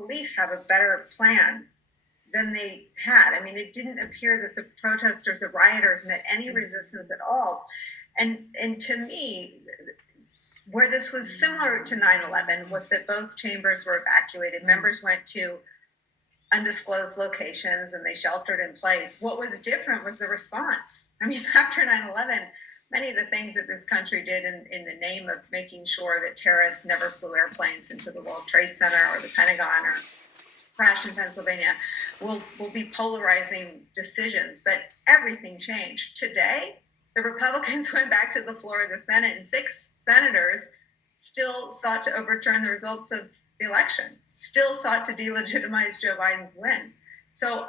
police have a better plan than they had. I mean, it didn't appear that the protesters, the rioters, met any resistance at all. And to me, where this was similar to 9/11 was that both chambers were evacuated. Members went to undisclosed locations and they sheltered in place. What was different was the response. I mean, after 9/11, many of the things that this country did in the name of making sure that terrorists never flew airplanes into the World Trade Center or the Pentagon or crash in Pennsylvania will be polarizing decisions. But everything changed. Today, the Republicans went back to the floor of the Senate, and 6 senators still sought to overturn the results of the election, still sought to delegitimize Joe Biden's win. So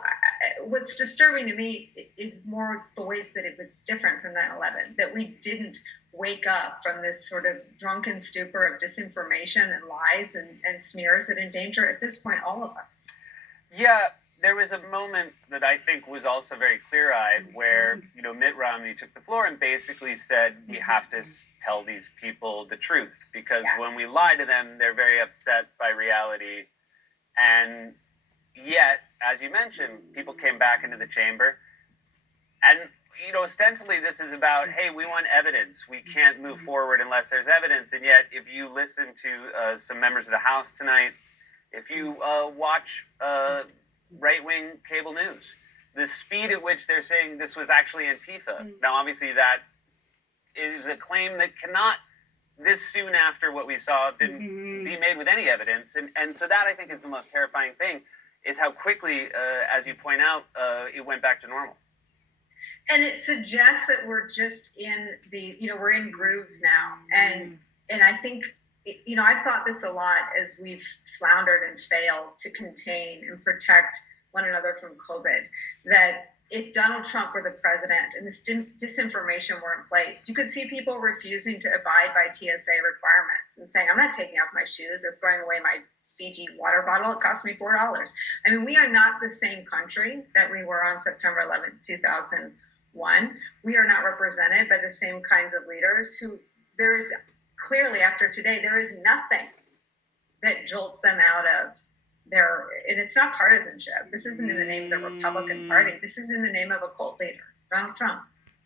what's disturbing to me is more the ways that it was different from 9/11, that we didn't wake up from this sort of drunken stupor of disinformation and lies and smears that endanger, at this point, all of us. Yeah, there was a moment that I think was also very clear-eyed where, Mitt Romney took the floor and basically said, we have to tell these people the truth, because when we lie to them, they're very upset by reality. And yet, as you mentioned, people came back into the chamber. And, ostensibly this is about, hey, we want evidence. We can't move forward unless there's evidence. And yet, if you listen to some members of the House tonight, if you watch right-wing cable news, the speed at which they're saying this was actually Antifa. Now, obviously, that is a claim that cannot, this soon after what we saw, be made with any evidence. And so that, I think, is the most terrifying thing, is how quickly, as you point out, it went back to normal. And it suggests that we're just in the, we're in grooves now. And I think, I've thought this a lot as we've floundered and failed to contain and protect one another from COVID, that if Donald Trump were the president and this disinformation were in place, you could see people refusing to abide by TSA requirements and saying, I'm not taking off my shoes or throwing away my Fiji water bottle. It cost me $4. I mean, we are not the same country that we were on September 11th, 2001. We are not represented by the same kinds of leaders who, there is clearly, after today, there is nothing that jolts them out of their, and it's not partisanship. This isn't in the name of the Republican Party. This is in the name of a cult leader, Donald Trump.